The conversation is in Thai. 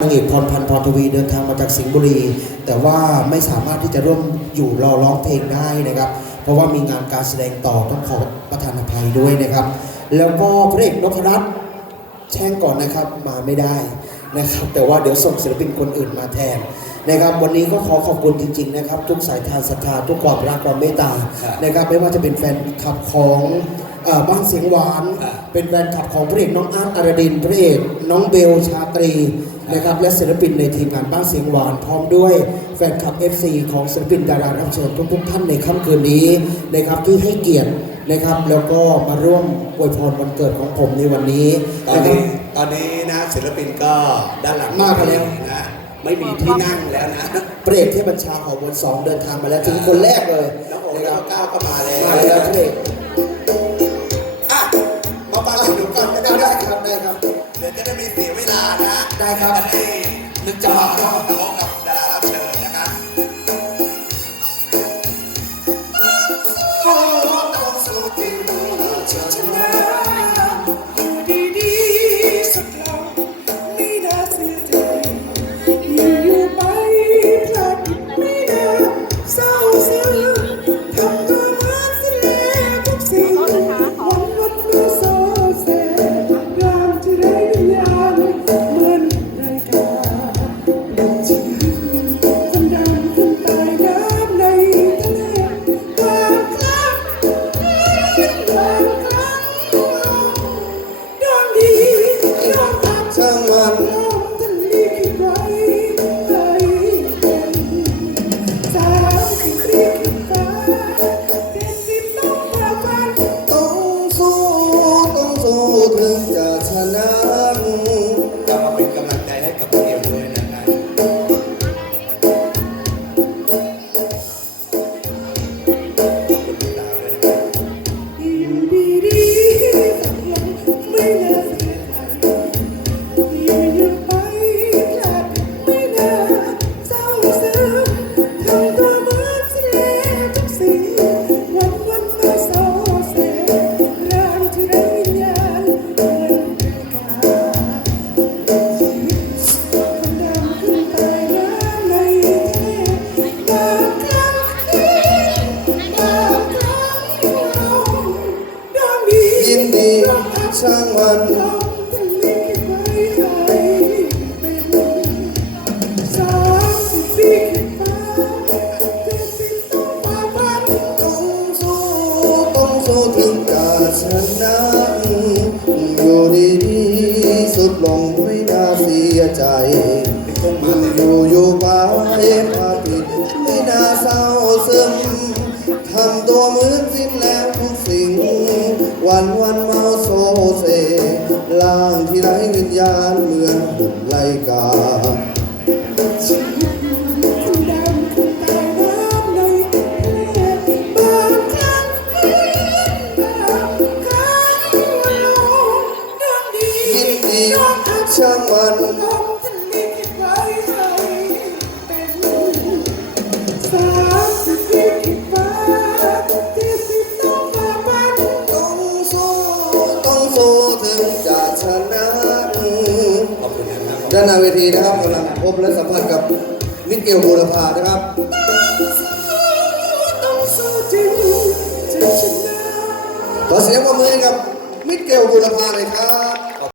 นางเอกพรพันธ์พรทวีเดินทางมาจากสิงห์บุรี แต่ว่าไม่สามารถที่จะร่วมอยู่รอร้องเพลงได้นะครับ เพราะว่ามีงานการแสดงต่อต้องขอประทานอภัยด้วยนะครับ แล้วก็พระเอกนพรัตน์แช่งก่อนนะครับมาไม่ได้นะครับ แต่ว่าเดี๋ยวส่งศิลปินคนอื่นมาแทนนะครับ วันนี้ก็ขอขอบคุณจริง ๆ นะครับ ทุกสายทานศรัทธาทุกความรักความเมตตาครับนะครับ ไม่ว่าจะเป็นแฟนคลับของเอ่อบ้านเสียงหวานครับเป็นแฟนคลับของพระเอกน้องอาร์ตอรดินทร์พระเอกน้องเบลชาตรี นะครับและศิลปินในทีมงานบ้านเสียงหวานพร้อมด้วยแฟนคลับ FC ของศิลปินดารารับเชิญทุกๆท่านในค่ำคืนนี้นะครับที่ให้เกียรตินะครับ แล้วก็มาร่วมอวยพรวันเกิดของผมในวันนี้ตอนนะครับนี้ตอนนี้นะศิลปินก็ด้านหลังมากไปแล้วนะไม่มีที่นั่งแล้วนะพระเอกเทพบัญชาของวนสองเดินทางมาแล้วถึงคนแรกเลยแล้วผมนะคแล้วรับก้าวก็มาแล้วมาแล้วพระเอกอ่ นะได้ครับจะได้นึกจะมาเข้า ช่างมันลมทะเลไว้ให้เป็นสามสิบปีขีดฟ้าเจ็ดสิบต้องฝ่าฟันต้องสู้ต้องสู้ถึงจะชนะอยู่ดีๆสุดลงไม่น่าเสียใจอยู่อยู่ไปพาผิดไม่น่าเศร้าซึมทำตัวมือานเหมือนหุ่นไล่กาชีวิตนดำขึ้นใต้น้ำในทะเลบางครั้งบางครั้งลมดวงดียิน ด้านหน้าเวทีนะครับกำลังพบและสัมผัสกับมิเกลบูรพานะครับต้องสู้จริงจชนะขอเสียงปรบมือให้กับมิเกลบูรพาเลยครับ